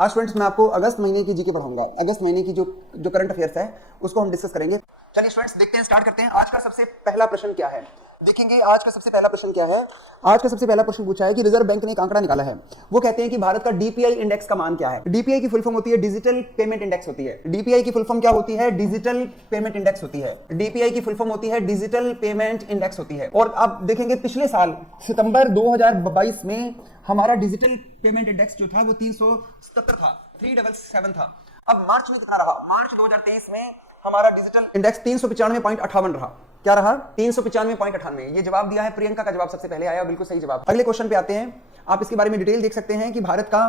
आज स्टूडेंट्स मैं आपको अगस्त महीने की जीके पढ़ाऊंगा। अगस्त महीने की जो करंट अफेयर्स है उसको हम डिस्कस करेंगे। चलिए स्टूडेंट्स देखते हैं, स्टार्ट करते हैं। आज का सबसे पहला प्रश्न क्या है देखेंगे। आज का सबसे पहला प्रश्न क्या है? आज का सबसे पहला प्रश्न पूछा है कि रिजर्व बैंक ने एक आंकड़ा निकाला है। वो कहते हैं कि भारत का डीपीआई इंडेक्स का मान क्या है। डीपीआई की फुल फॉर्म होती है डिजिटल पेमेंट इंडेक्स होती है। डीपीआई की फुल फॉर्म क्या होती है? डिजिटल पेमेंट इंडेक्स होती है। डीपीआई की फुल फॉर्म होती है डिजिटल पेमेंट इंडेक्स होती है। और आप देखेंगे पिछले साल सितंबर 2022 में हमारा डिजिटल पेमेंट इंडेक्स जो था वो 377 था, 377 था। अब मार्च में कितना रहा? मार्च 2023 में हमारा डिजिटल इंडेक्स 395.58 रहा। क्या रहा? 395.98। ये जवाब दिया है प्रियंका का जवाब सबसे पहले आया, बिल्कुल सही जवाब। अगले क्वेश्चन पे आते हैं। आप इसके बारे में डिटेल देख सकते हैं कि भारत का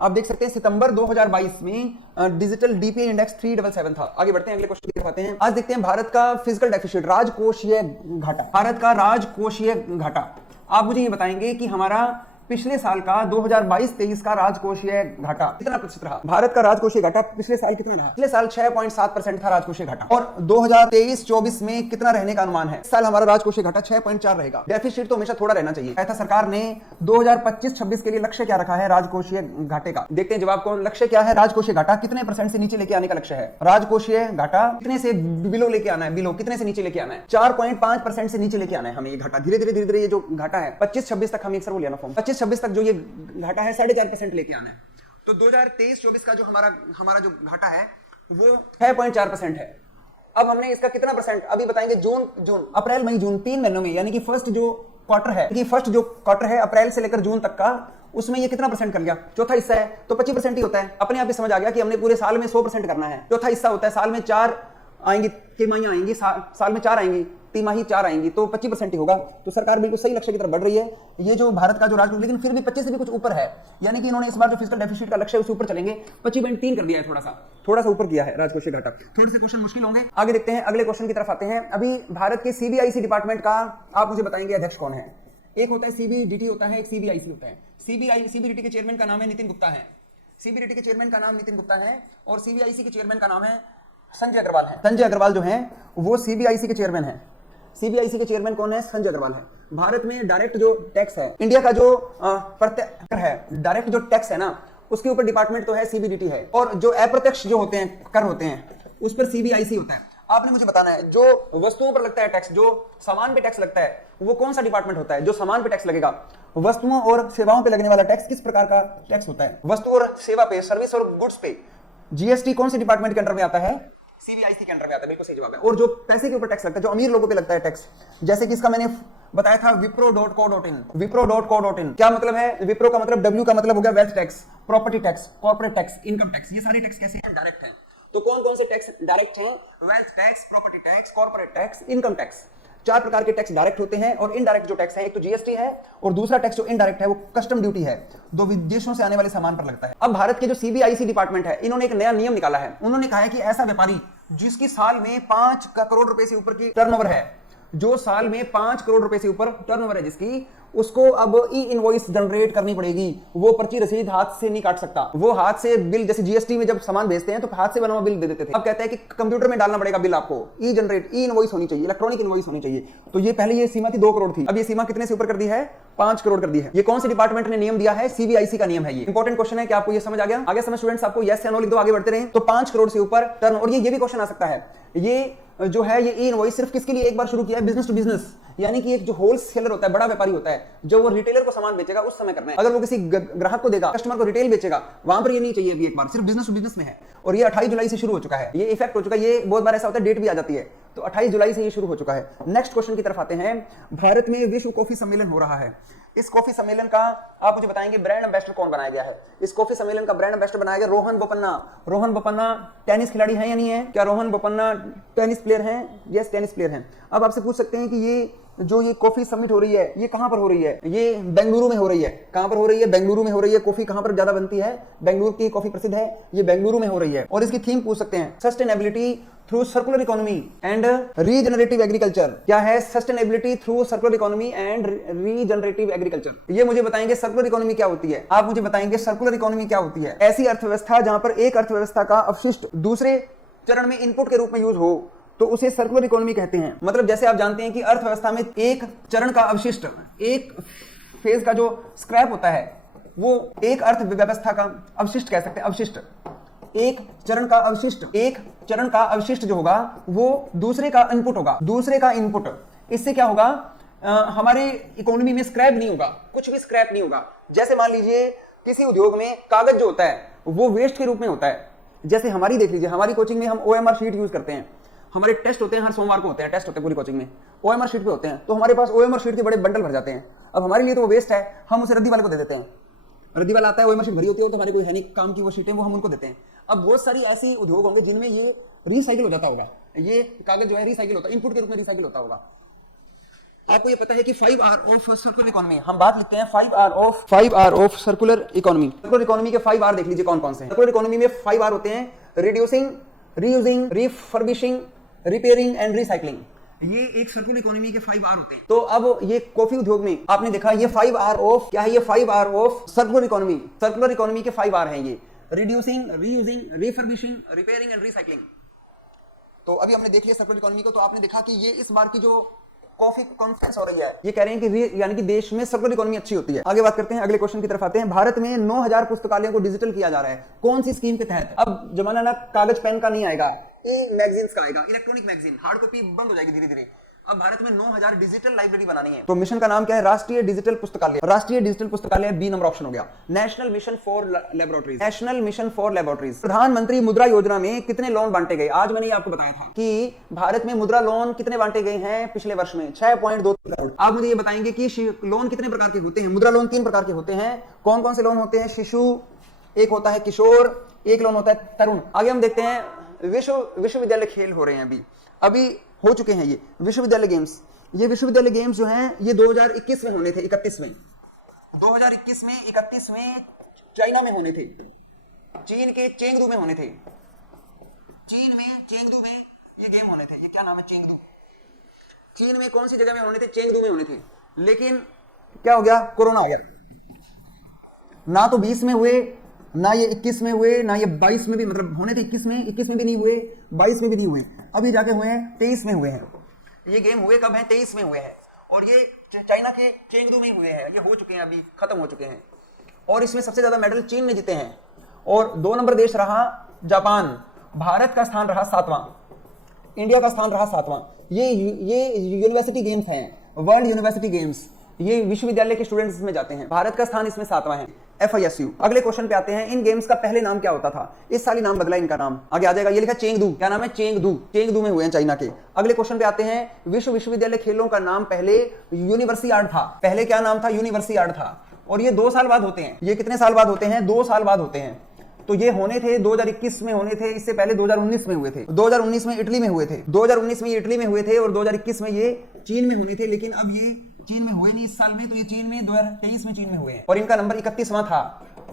आप देख सकते हैं सितंबर 2022 में डिजिटल डीपीआई इंडेक्स 377 था। आगे बढ़ते हैं, अगले क्वेश्चन दिखाते हैं। आज देखते हैं भारत का फिजिकल डेफिसिट, राजकोषीय घाटा। भारत का राजकोषीय घाटा। आप मुझे ये बताएंगे कि हमारा पिछले साल का 2022-23 का राजकोषीय घाटा कितना प्रतिशत रहा? भारत का राजकोषीय घाटा पिछले साल कितना रहा? पिछले साल 6.7% था राजकोषीय घाटा। और 2023-24 में कितना रहने का अनुमान है? इस साल हमारा राजकोषीय घाटा 6.4 रहेगा। डेफिसिट तो हमेशा थोड़ा रहना चाहिए। ऐसा सरकार ने 2025-26 के लिए लक्ष्य क्या रखा है राजकोषीय घाटे का? देखते हैं जवाब कौन। लक्ष्य क्या है? राजकोषीय घाटा कितने % से नीचे लेके आने का लक्ष्य है? राजकोषीय घाटा कितने से बिलो लेके आना है? बिलो कितने से नीचे लेके आना है? 4.5% से नीचे लेके आना है हमें ये घाटा। धीरे धीरे ये जो घाटा है 25-26 तक हम एक सर बोलिए ना फॉर्म 25-26 तक जो ये घाटा है 4.5% लेके आना है। तो 2023-24 का जो हमारा जो घाटा है वो 6.4% है। अब हमने इसका कितना परसेंट अभी बताएंगे। जून अप्रैल मई जून 3 महीनों में, यानी कि फर्स्ट जो क्वार्टर है अप्रैल से लेकर जून तक का, उसमें ये कितना परसेंट कर लिया? चौथा हिस्सा है तो 25% ही होता है। अपने आप ही समझ आ गया कि हमने पूरे साल में 100% करना है। चौथा हिस्सा होता है, साल में 4 आएंगी तिमाहियां आएंगी, साल में 4 आएंगी, तिमाही 4 आएंगी, तो 25% ही होगा। तो सरकार बिल्कुल सही लक्ष्य की तरफ बढ़ रही है। ये जो भारत का जो राजकोष, लेकिन फिर भी 25 से भी कुछ ऊपर है, यानी कि इन्होंने इस बार जो फिजिकल डेफिसिट का लक्ष्य है उससे ऊपर चलेंगे। 25.3 कर दिया है, थोड़ा सा ऊपर किया है राजकोषीय घाटा। थोड़े से क्वेश्चन मुश्किल होंगे, आगे देखते हैं। अगले क्वेश्चन की तरफ आते हैं। अभी भारत के सीबीआईसी डिपार्टमेंट का आप मुझे बताएंगे अध्यक्ष कौन है? एक होता है सीबीडीटी होता है, एक सीबीआईसी होता है। सीबीडीटी के चेयरमैन का नाम है नितिन गुप्ता है। सीबीडीटी के चेयरमैन का नाम नितिन गुप्ता है और सीबीआईसी के चेयरमैन का नाम है संजय अग्रवाल है। संजय अग्रवाल जो है वो सीबीआईसी के चेयरमैन है। सीबीआईसी के चेयरमैन कौन है? संजय अग्रवाल है। भारत में डायरेक्ट जो टैक्स है, इंडिया का जो प्रत्यक्ष है, डायरेक्ट जो टैक्स है ना, उसके ऊपर डिपार्टमेंट तो है सीबीडीटी है। और जो अप्रत्यक्ष जो होते हैं कर होते हैं उस पर सीबीआईसी होता है। आपने मुझे बताना है जो वस्तुओं पर लगता है टैक्स, जो सामान पे टैक्स लगता है, वो कौन सा डिपार्टमेंट होता है? जो सामान पे टैक्स लगेगा, वस्तुओं और सेवाओं पे लगने वाला टैक्स किस प्रकार का टैक्स होता है? वस्तु और सेवा पे, सर्विस और गुड्स पे जीएसटी कौन से डिपार्टमेंट के अंडर में आता है? सीबीआईसी के अंडर में आता है। बिल्कुल सही जवाब है। और जो पैसे के ऊपर टैक्स लगता है, जो अमीर लोगों पे लगता है टैक्स, जैसे कि इसका मैंने बताया था wipro.co.in। wipro.co.in क्या मतलब है? विप्रो का मतलब, W का मतलब हो गया wealth tax, property tax, corporate tax, income tax. ये सारे टैक्स कैसे हैं? डायरेक्ट हैं। तो कौन कौन से टैक्स डायरेक्ट हैं? Wealth tax, property tax, corporate tax, income tax. 4 प्रकार के टैक्स डायरेक्ट होते हैं। और इनडायरेक्ट जो टैक्स है, एक तो जीएसटी है और दूसरा टैक्स जो इनडायरेक्ट है वो कस्टम ड्यूटी है, जो विदेशों से आने वाले सामान पर लगता है। अब भारत के जो सीबीआईसी डिपार्टमेंट है, इन्होंने एक नया नियम निकाला है। उन्होंने कहा है कि ऐसा व्यापारी जिसकी साल में 5 करोड़ रुपए से ऊपर की टर्नओवर है, जो साल में 5 करोड़ रुपए से ऊपर टर्नओवर है जिसकी, उसको अब ई इनवॉइस जनरेट करनी पड़ेगी। वो पर्ची रसीद हाथ से नहीं काट सकता। वो हाथ से बिल, जैसे जीएसटी में जब सामान भेजते हैं तो हाथ से बना हुआ बिल दे देते थे। अब कहते हैं कि कंप्यूटर में डालना पड़ेगा बिल आपको। ई जनरेट, ई इनवॉइस होनी चाहिए, इलेक्ट्रॉनिक इनवॉइस होनी चाहिए। तो ये पहले ये सीमा थी 2 करोड़ थी, अब ये सीमा कितने से ऊपर कर दी है? 5 करोड़ कर दी है। ये कौन से डिपार्टमेंट ने नियम दिया है? सीबीआईसी का नियम है। ये इंपॉर्टेंट क्वेश्चन है। क्या आपको ये समझ आ गया? आगे समझ स्टूडेंट्स, आपको यस या नो लिख दो, आगे बढ़ते रहे। तो 5 करोड़ से ऊपर टर्न। और ये भी क्वेश्चन आ सकता है, ये जो है ये ई इनवॉइस सिर्फ किसके लिए एक बार शुरू किया है? बिजनेस टू बिजनेस, यानी कि एक जो होलसेलर होता है, बड़ा व्यापारी होता है, जो वो रिटेलर को सामान बेचेगा उस समय करना है। अगर वो किसी ग्राहक को देगा, कस्टमर को रिटेल बेचेगा, वहां पर ये नहीं चाहिए अभी, एक बार सिर्फ बिजनेस टू बिजनेस में है। और ये 28 जुलाई से शुरू हो चुका है, ये इफेक्ट हो चुका है। ये बहुत बार ऐसा होता है डेट भी आ जाती है, तो 28 जुलाई से ये शुरू हो चुका है। नेक्स्ट क्वेश्चन की तरफ आते हैं। भारत में विश्व कॉफी सम्मेलन हो रहा है। इस कॉफी सम्मेलन का आप मुझे बताएंगे ब्रांड एम्बेसडर कौन बनाया गया है? इस कॉफी सम्मेलन का ब्रांड एम्बेसडर बनाया गया रोहन बोपन्ना। रोहन बोपन्ना टेनिस खिलाड़ी हैं या नहीं है? क्या रोहन बोपन्ना टेनिस प्लेयर हैं? यस, टेनिस प्लेयर हैं। अब आपसे पूछ सकते हैं कि ये जो ये कॉफी समिट हो रही है, ये कहां पर हो रही है? ये बेंगलुरु में हो रही है। कहां पर हो रही है? बेंगलुरु में हो रही है। कॉफी कहां पर ज्यादा बनती है? बेंगलुरु की कॉफी प्रसिद्ध है, ये बेंगलुरु में हो रही है। और इसकी थीम पूछ सकते हैं, sustainability through circular economy and regenerative agriculture. क्या है? Sustainability through circular economy and regenerative agriculture. ये मुझे बताएंगे सर्कुलर इकोनॉमी क्या होती है। आप मुझे बताएंगे सर्कुलर इकोनॉमी क्या होती है। ऐसी अर्थव्यवस्था जहां पर एक अर्थव्यवस्था का अपशिष्ट दूसरे चरण में इनपुट के रूप में यूज हो, तो उसे सर्कुलर इकोनॉमी कहते हैं। मतलब जैसे आप जानते हैं कि अर्थव्यवस्था में एक चरण का अवशिष्ट, एक फेज का जो स्क्रैप होता है, वो एक अर्थ व्यवस्था का अवशिष्ट कह सकते हैं, अवशिष्ट। एक चरण का अवशिष्ट जो होगा वो दूसरे का इनपुट होगा, दूसरे का इनपुट। इससे क्या होगा, हमारे इकोनॉमी में स्क्रैप नहीं होगा, कुछ भी स्क्रैप नहीं होगा। जैसे मान लीजिए किसी उद्योग में कागज जो होता है वो वेस्ट के रूप में होता है। जैसे हमारी देख लीजिए, हमारी कोचिंग में हम OMR शीट यूज करते हैं, हमारे टेस्ट होते हैं, हर सोमवार को होते हैं, टेस्ट होते हैं पूरी कोचिंग में, OMR शीट पे होते हैं। तो हमारे पास OMR शीट के बड़े बंडल भर जाते हैं। अब हमारे लिए तो वो वेस्ट है, हम उसे रद्दी वाले को दे देते हैं। रद्दी वाला आता है, OMR शीट भरी होती है, तो हमारे कोई है नहीं काम की वो शीटें, वो हम उनको देते हैं। अब बहुत सारी ऐसी उद्योग होंगे जिनमें ये रिसाइकिल हो जाता होगा, ये कागज जो है रिसाइकिल होता है, इनपुट के रूप में रिसाइकिल होता होगा। आपको ये पता है कि 5R ऑफ सर्कुलर इकोनॉमी, हम बात लिखते हैं 5R of circular economy. Circular economy के 5R देख लीजिए कौन कौन से हैं। सर्कुलर इकोनॉमी में 5R होते हैं: reducing, reusing, refurbishing, repairing and recycling. ये एक सर्कुलर इकोनॉमी के 5R होते हैं। तो अब ये कॉफी उद्योग में आपने देखा ये 5R ऑफ क्या है, ये 5R of circular economy, circular economy के 5R हैं ये: reducing, reusing, refurbishing, repairing and recycling. तो अभी हमने देख लिया सर्कुलर इकोनॉमी को। तो आपने देखा कि ये इस बार की जो कॉफी कॉन्फ्रेंस हो रही है, ये कह रहे हैं कि यानी कि देश में सर्कुलर इकोनॉमी अच्छी होती है। आगे बात करते हैं, अगले क्वेश्चन की तरफ आते हैं। भारत में 9000 पुस्तकालयों को डिजिटल किया जा रहा है, कौन सी स्कीम के तहत? अब जमाना ना कागज पेन का नहीं आएगा, ये मैगजीन्स का आएगा, इलेक्ट्रॉनिक मैगजीन, हार्ड कॉपी बंद हो जाएगी धीरे धीरे। अब भारत में 9000 डिजिटल लाइब्रेरी बनानी है। तो मिशन का नाम क्या है? राष्ट्रीय डिजिटल पुस्तकालय। राष्ट्रीय डिजिटल पुस्तकालय बी नंबर ऑप्शन हो गया। National mission for laboratories, national mission for laboratories. प्रधानमंत्री मुद्रा योजना में कितने लोन बांटे गए? आज मैंने आपको बताया था कि भारत में मुद्रा लोन कितने बांटे गए हैं पिछले वर्ष में, 6.2 करोड़। आप मुझे ये बताएंगे कि लोन कितने प्रकार के होते हैं? मुद्रा लोन 3 प्रकार के होते हैं। कौन कौन से लोन होते हैं? शिशु, एक होता है किशोर, एक लोन होता है तरुण। आगे हम देखते हैं विश्वविद्यालय खेल हो रहे हैं, अभी हो चुके हैं ये विश्वविद्यालय गेम्स। ये विश्वविद्यालय गेम्स जो हैं ये 2021 में होने थे, 31 में 2021 में 31 में चाइना में होने थे, चीन के चेंगदू में होने थे। चीन में चेंगदू में ये गेम होने थे। ये क्या नाम है? चेंगदू। चीन में कौन सी जगह में होने थे? चेंगदू में होने थे। लेकिन क्या हो गया? कोरोना आ गया। ना तो 20 में हुए, ना ये 21 में हुए, ना ये 22 में भी, मतलब होने थे 21 में भी नहीं हुए, 22 में भी नहीं हुए, अभी जाके हुए हैं 23 में हुए हैं। ये गेम हुए कब हैं? 23 में हुए हैं। और ये चाइना के चेंगदू में हुए हैं, ये हो चुके हैं, अभी खत्म हो चुके हैं। और इसमें सबसे ज्यादा मेडल चीन ने जीते हैं। और 2 नंबर देश रहा जापान। भारत का स्थान रहा 7वां, इंडिया का स्थान रहा 7वां। ये यूनिवर्सिटी गेम्स हैं, वर्ल्ड यूनिवर्सिटी गेम्स, ये विश्वविद्यालय के स्टूडेंट्स में जाते हैं। भारत का स्थान इसमें 7वां है, FISU। अगले क्वेश्चन पे आते हैं। इन गेम्स का पहले नाम क्या होता था? इस साल ही नाम बदला इनका नाम, आगे आ जाएगा। ये लिखा चेंगदू, क्या नाम है? चेंगदू में हुए हैं चाइना के। अगले क्वेश्चन पे आते हैं। विश्वविद्यालय खेलों का नाम पहले यूनिवर्सियाड था। पहले क्या नाम था? यूनिवर्सियाड था। और ये 2 साल बाद होते हैं। ये कितने साल बाद होते हैं? 2 साल बाद होते हैं। तो ये होने थे 2021 में होने थे, इससे पहले 2019 में हुए थे। 2019 में इटली में हुए थे, 2019 में ये इटली में हुए थे, और 2021 में ये चीन में होने थे। लेकिन अब ये चीन में हुए नहीं इस साल में, तो ये चीन में 2023 में चीन में हुए हैं। और इनका नंबर 31वां था,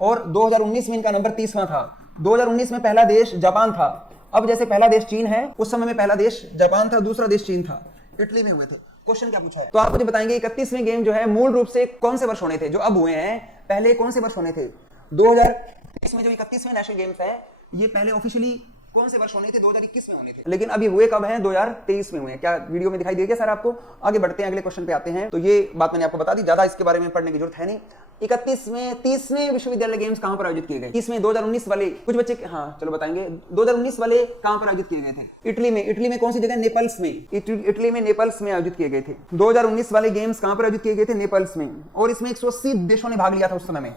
और 2019 में इनका नंबर 30वां था। 2019 में पहला देश जापान था। अब जैसे पहला देश चीन है, उस समय में पहला देश जापान था, दूसरा देश चीन था। इटली में हुए थे। क्वेश्चन क्या पूछा है? तो आप मुझे बताएंगे 31वें गेम जो है मूल रूप से कौन से वर्ष होने थे? जो अब हुए हैं, पहले कौन से वर्ष होने थे? 2023 में जो 31वें नेशनल गेम्स है, ये पहले ऑफिशियली कौन से वर्ष होने थे? 2021 में होने थे। लेकिन अभी हुए कब हैं? 2023 में हुए हैं। क्या वीडियो में दिखाई दे गया सर आपको? आगे बढ़ते हैं, अगले क्वेश्चन पे आते हैं। तो ये बात मैंने आपको बता दी, ज्यादा इसके बारे में पढ़ने की जरूरत है नहीं। 30वें विश्वविद्यालय गेम्स कहां पर आयोजित किए गए? इसमें 2019 वाले कुछ बच्चे, हाँ चलो बताएंगे, 2019 वाले कहां पर आयोजित किए गए थे? इटली में। इटली में कौन सी जगह? नेपल्स में। इटली में नेपल्स में आयोजित किए गए थे। 2019 वाले गेम्स कहां पर आयोजित किए गए थे? नेपल्स में। और इसमें 180 देशों ने भाग लिया था उस समय में,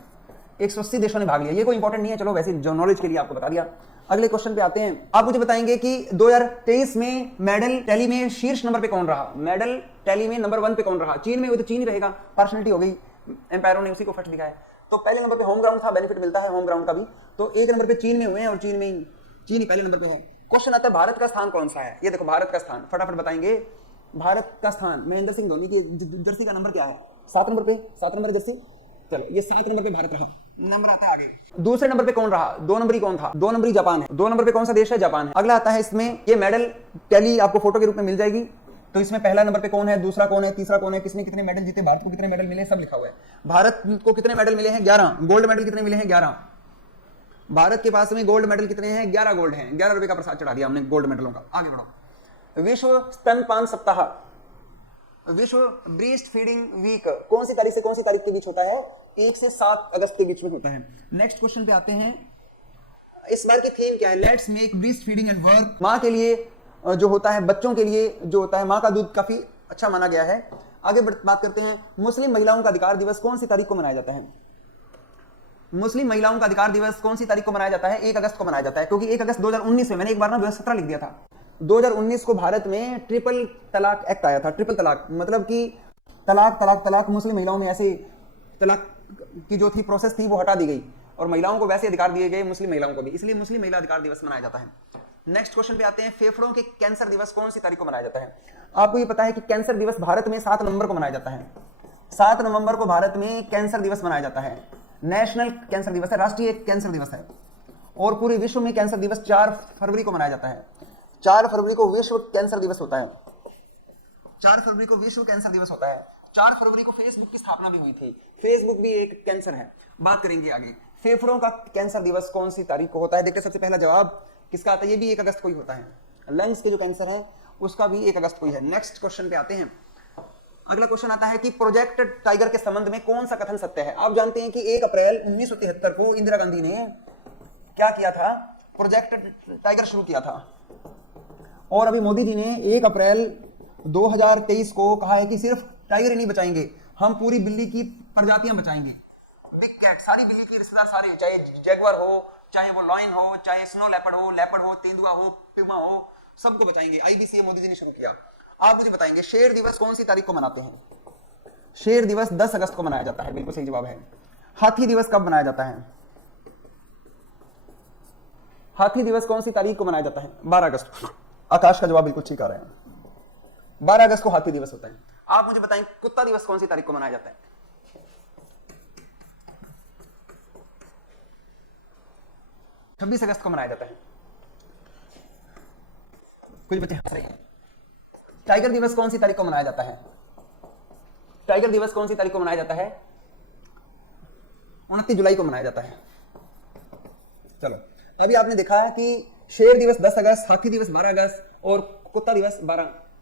180 देशों ने भाग लिया। ये कोई इंपॉर्टेंट नहीं है, चलो वैसे जो नॉलेज के लिए आपको बता दिया। अगले क्वेश्चन पे आते हैं। आप मुझे बताएंगे कि 2023 में मेडल टैली में शीर्ष नंबर पे कौन रहा? मेडल टैली में नंबर 1 पे कौन रहा? चीन में हुई तो चीन ही रहेगा, पार्शनलिटी हो गई, एम्पायरों ने उसी को फर्स्ट दिखाया। तो पहले नंबर पे होम ग्राउंड था, बेनिफिट मिलता है होम ग्राउंड का भी। तो 1 नंबर पे चीन में हुए हैं, और चीन ही पहले नंबर पे है। क्वेश्चन आता है भारत का स्थान कौन सा है? ये देखो भारत का स्थान, फटाफट बताएंगे। भारत का स्थान, महेंद्र सिंह धोनी की जर्सी का नंबर क्या है? 7 नंबर पे, 7 नंबर जर्सी। चलो ये 7 नंबर पे भारत रहा, नंबर आता है आगे। दूसरे नंबर पे कौन रहा? 2 नंबरी कौन था? 2 नंबरी जापान है। 2 नंबर पे कौन सा देश है? जापान है। अगला आता है इसमें, ये मेडल टैली आपको फोटो के रूप में मिल जाएगी। तो इसमें पहला नंबर पे कौन है, दूसरा कौन है, तीसरा कौन है, किसने कितने मेडल जीते, भारत को कितने मेडल मिले, सब लिखा हुआ है। भारत को कितने मेडल मिले हैं? 11। गोल्ड मेडल कितने मिले हैं? 11। भारत के पास में गोल्ड मेडल कितने हैं? 11 गोल्ड हैं। 11 रुपए का प्रसाद चढ़ा दिया हमने गोल्ड मेडलों का। आगे बढ़ो। विश्व स्तनपान सप्ताह विश्व ब्रेस्ट फीडिंग वीक कौन सी तारीख से कौन सी तारीख के बीच होता है? 1 से 7 अगस्त के बीच में होता है। नेक्स्ट क्वेश्चन पे आते हैं। इस बार की थीम क्या है? Let's make breast feeding and work. माँ के लिए जो होता है, बच्चों के लिए जो होता है, माँ का दूध काफी अच्छा माना गया है। आगे बात करते हैं। मुस्लिम महिलाओं का अधिकार दिवस कौन सी तारीख को मनाया जाता है? मुस्लिम महिलाओं का अधिकार दिवस कौन सी तारीख को मनाया जाता है? 1 अगस्त को मनाया जाता है, क्योंकि 1 अगस्त 2019 में, मैंने एक बार ना 2017 लिख दिया था, 2019 को भारत में ट्रिपल तलाक एक्ट आया था। ट्रिपल तलाक मतलब कि तलाक तलाक तलाक, मुस्लिम महिलाओं में ऐसे तलाक की जो थी प्रोसेस थी वो हटा दी गई और महिलाओं को वैसे अधिकार दिए गए, मुस्लिम महिलाओं को भी, इसलिए मुस्लिम महिला अधिकार दिवस मनाया जाता है। नेक्स्ट क्वेश्चन पे आते हैं। फेफड़ों के कैंसर दिवस कौन सी तारीख को मनाया जाता है? आपको ये पता है कि कैंसर दिवस भारत में 7 नवंबर को मनाया जाता है। 7 नवंबर को भारत में कैंसर दिवस मनाया जाता है। नेशनल कैंसर दिवस है, राष्ट्रीय कैंसर दिवस है। और पूरे विश्व में कैंसर दिवस 4 फरवरी को मनाया जाता है। 4 फरवरी को विश्व कैंसर दिवस होता है। 4 फरवरी को विश्व कैंसर दिवस होता है। 4 फरवरी को फेसबुक की स्थापना भी हुई थी। फेसबुक भी एक कैंसर है, बात करेंगे आगे। फेफड़ों का कैंसर दिवस कौन सी तारीख को होता है? देखते हैं सबसे पहला जवाब किसका आता है। ये भी 1 अगस्त को ही होता है। लंग्स के जो कैंसर है उसका भी 1 अगस्त को ही है। नेक्स्ट क्वेश्चन पे आते हैं। अगला क्वेश्चन आता है कि प्रोजेक्ट टाइगर के संबंध में कौन सा कथन सत्य है? आप जानते हैं कि 1 अप्रैल 1973 को इंदिरा गांधी ने क्या किया था? प्रोजेक्ट टाइगर शुरू किया था। और अभी मोदी जी ने 1 अप्रैल 2023 को कहा है कि सिर्फ टाइगर ही नहीं बचाएंगे, हम पूरी बिल्ली की प्रजातियां बचाएंगे। बिग कैट, सारी बिल्ली की रिश्तेदार सारे, चाहे जैगुआर हो, चाहे वो लॉयन हो, चाहे स्नो लेपर्ड हो, तेंदुआ हो, प्यूमा हो, सबको बचाएंगे। आईबीसी मोदी जी ने शुरू किया। आप मुझे बताएंगे शेर दिवस कौन सी तारीख को मनाते हैं? शेर दिवस 10 अगस्त को मनाया जाता है, बिल्कुल सही जवाब है। हाथी दिवस कब मनाया जाता है? हाथी दिवस कौन सी तारीख को मनाया जाता है? 12 अगस्त। आकाश का जवाब बिल्कुल ठीक आ रहा है, 12 अगस्त को हाथी दिवस होता है। आप मुझे बताएं कुत्ता दिवस कौन सी तारीख को मनाया जाता है? 26 अगस्त को मनाया जाता है। कुछ बच्चे हंस रहे हैं। टाइगर दिवस कौन सी तारीख को मनाया जाता है? टाइगर दिवस कौन सी तारीख को मनाया जाता है? 29 जुलाई को मनाया जाता है। चलो, अभी आपने देखा है कि शेर दिवस 10 अगस्त, हाथी दिवस 12 अगस्त और कुत्ता दिवस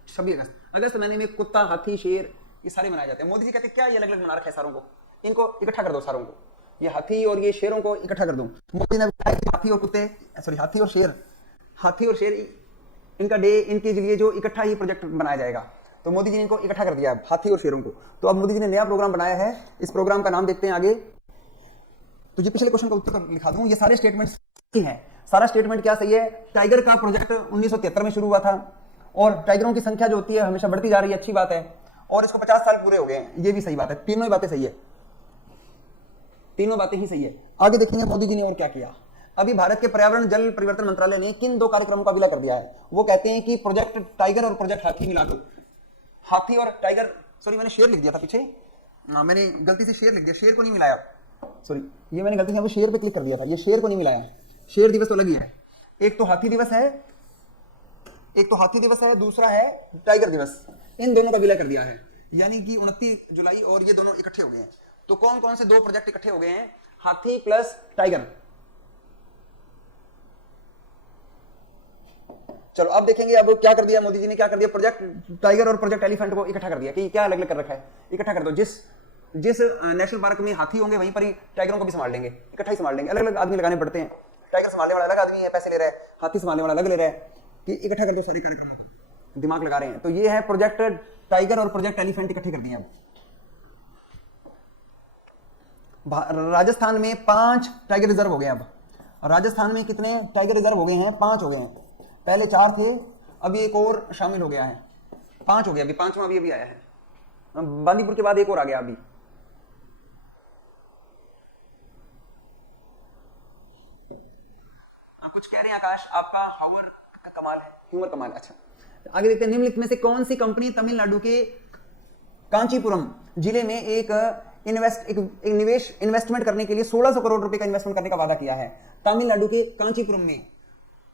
26 अगस्त। अगस्त महीने में कुत्ता, हाथी, शेर ये सारे मनाए जाते हैं। मोदी जी कहते हैं क्या ये अलग अलग मना रखे हैं सारों को, इनको इकट्ठा कर दो, सारों को, ये हाथी और ये शेरों को इकट्ठा कर दो। मोदी ने कहा कि हाथी और कुत्ते, सॉरी हाथी और शेर इनका डे, इनके लिए जो इकट्ठा ही प्रोजेक्ट बनाया जाएगा। तो मोदी जी ने इनको इकट्ठा कर दिया है, हाथी और शेरों को। तो अब मोदी जी ने नया प्रोग्राम बनाया है, इस प्रोग्राम का नाम देखते हैं आगे। तो ये पिछले क्वेश्चन का उत्तर लिखा दूं, ये सारे स्टेटमेंट सही हैं। सारा स्टेटमेंट क्या सही है? टाइगर का प्रोजेक्ट 1973 में शुरू हुआ था और टाइगरों की संख्या जो होती है हमेशा बढ़ती जा रही है, अच्छी बात है। और इसको 50 साल पूरे हो गए हैं, ये भी सही बात है। तीनों ही बातें सही है, तीनों बातें ही सही है। आगे देखेंगे मोदी जी ने और क्या किया। अभी भारत के पर्यावरण जल परिवर्तन मंत्रालय ने किन 2 कार्यक्रमों का विलय कर दिया है? वो कहते हैं कि प्रोजेक्ट टाइगर और प्रोजेक्ट हाथी मिला दो। हाथी और टाइगर, सॉरी मैंने शेर लिख दिया था पीछे, मैंने गलती से शेर लिख दिया, शेर को नहीं मिलाया, सॉरी ये मैंने गलती से शेर पे क्लिक कर दिया था, ये शेर को नहीं मिलाया। शेर दिवस तो अलग ही है, एक तो हाथी दिवस है, दूसरा है टाइगर दिवस। इन दोनों का विलय कर दिया है, यानी कि 29 जुलाई और ये दोनों इकट्ठे हो गए हैं। तो कौन कौन से 2 प्रोजेक्ट इकट्ठे हो गए हैं? हाथी प्लस टाइगर। चलो अब देखेंगे अब क्या कर दिया मोदी जी ने, क्या कर दिया, प्रोजेक्ट टाइगर और प्रोजेक्ट एलिफेंट को इकट्ठा कर दिया कि क्या अलग अलग कर रखा है, इकट्ठा कर दो। जिस नेशनल पार्क में हाथी होंगे वहीं पर ही टाइगरों को भी संभाल लेंगे, इकट्ठा ही संभाल लेंगे। अलग अलग आदमी लगाने पड़ते हैं, टाइगर संभालने वाला अलग आदमी है, पैसे ले रहा है, हाथी संभालने वाला अलग ले रहा है, कि इकट्ठा कर दो सारे कार्यक्रमों को, दिमाग लगा रहे हैं। तो ये है प्रोजेक्ट टाइगर और प्रोजेक्ट एलिफेंट इकट्ठे कर दिए। राजस्थान में 5 टाइगर रिजर्व हो गए। अब राजस्थान में कितने टाइगर रिजर्व हो गए हैं? 5 हो गए हैं, पहले 4 थे, अभी एक और शामिल हो गया है, 5 हो गया, अभी 5वां अभी आया है। बांदीपुर के बाद एक और आ गया अभी। कुछ कह रहे हैं आकाश, आपका हावर का कमाल है, ह्यूमर कमाल। अच्छा आगे देखते हैं, निम्नलिखित में से कौन सी कंपनी तमिलनाडु के कांचीपुरम जिले में एक इन्वेस्टमेंट करने के लिए 1600 करोड़ रुपए का इन्वेस्टमेंट करने का वादा किया है? तमिलनाडु के कांचीपुरम में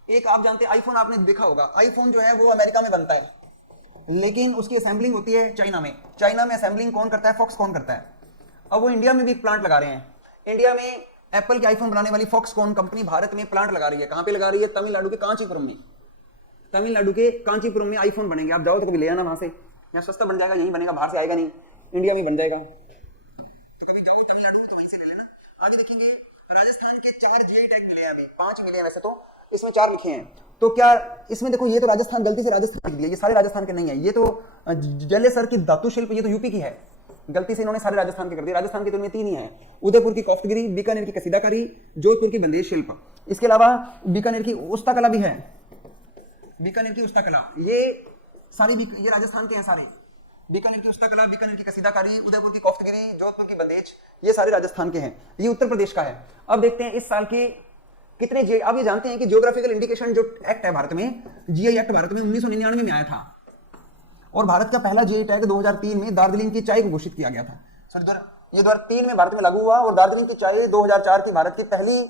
एक, आप जानते हैं आईफोन आपने देखा होगा, आईफोन जो है वो अमेरिका में बनता है लेकिन उसकी असेंबलिंग होती है चाइना में। चाइना में असेंबलिंग कौन करता है? फॉक्सकॉन करता है। अब वो इंडिया में भी प्लांट लगा रहे हैं। इंडिया में एप्पल के आईफोन बनाने वाली फॉक्सकॉन कंपनी भारत में प्लांट लगा रही है। कहां पे लगा रही है? तमिलनाडु के कांचीपुरम में। तमिलनाडु के कांचीपुरम में आईफोन बनेंगे, आप जाओ तो कभी ले आना वहां से। यहाँ सस्ता बन जाएगा, यही बनेगा, बाहर से आएगा नहीं, इंडिया में बन जाएगा। तो कभी जाओ तमिलनाडु में तो वहीं से ले लेना। आगे देखेंगे राजस्थान के 4 जीआई टैग मिले हैं, अभी 5 मिले हैं वैसे तो, इसमें 4 लिखे हैं। तो क्या इसमें देखो, ये तो राजस्थान, गलती से राजस्थान लिख दिया, ये सारे राजस्थान के नहीं है। ये तो जलेसर की धातु शिल्प, ये तो यूपी की है, गलती से इन्होंने सारे राजस्थान के कर दिए। राजस्थान के तो इनमें 3 ही है, उदयपुर की कोफ्तगिरी, बीकानेर की कसीदाकारी, जोधपुर की बंदेज शिल्प। इसके अलावा बीकानेर की उस्ता कला भी है, बीकानेर की उस्ता कला, ये सारी ये राजस्थान के हैं सारे। बीकानेर की उस्ता कला, बीकानेर की कसीदाकारी, उदयपुर की कोफ्तगिरी, जोधपुर की बंदेज, ये सारे राजस्थान के हैं। ये उत्तर प्रदेश का है। अब देखते हैं इस साल की कितने जीआई। आप ये जानते हैं कि जियोग्राफिकल इंडिकेशन जो एक्ट है भारत में, जीआई एक्ट भारत में 1999 में आया था, और भारत का पहला जीआई टैग 2003 में दार्जिलिंग की चाय को घोषित किया गया था। सर ये 2003 में भारत में लागू हुआ, और दार्जिलिंग की चाय 2004 की भारत की पहली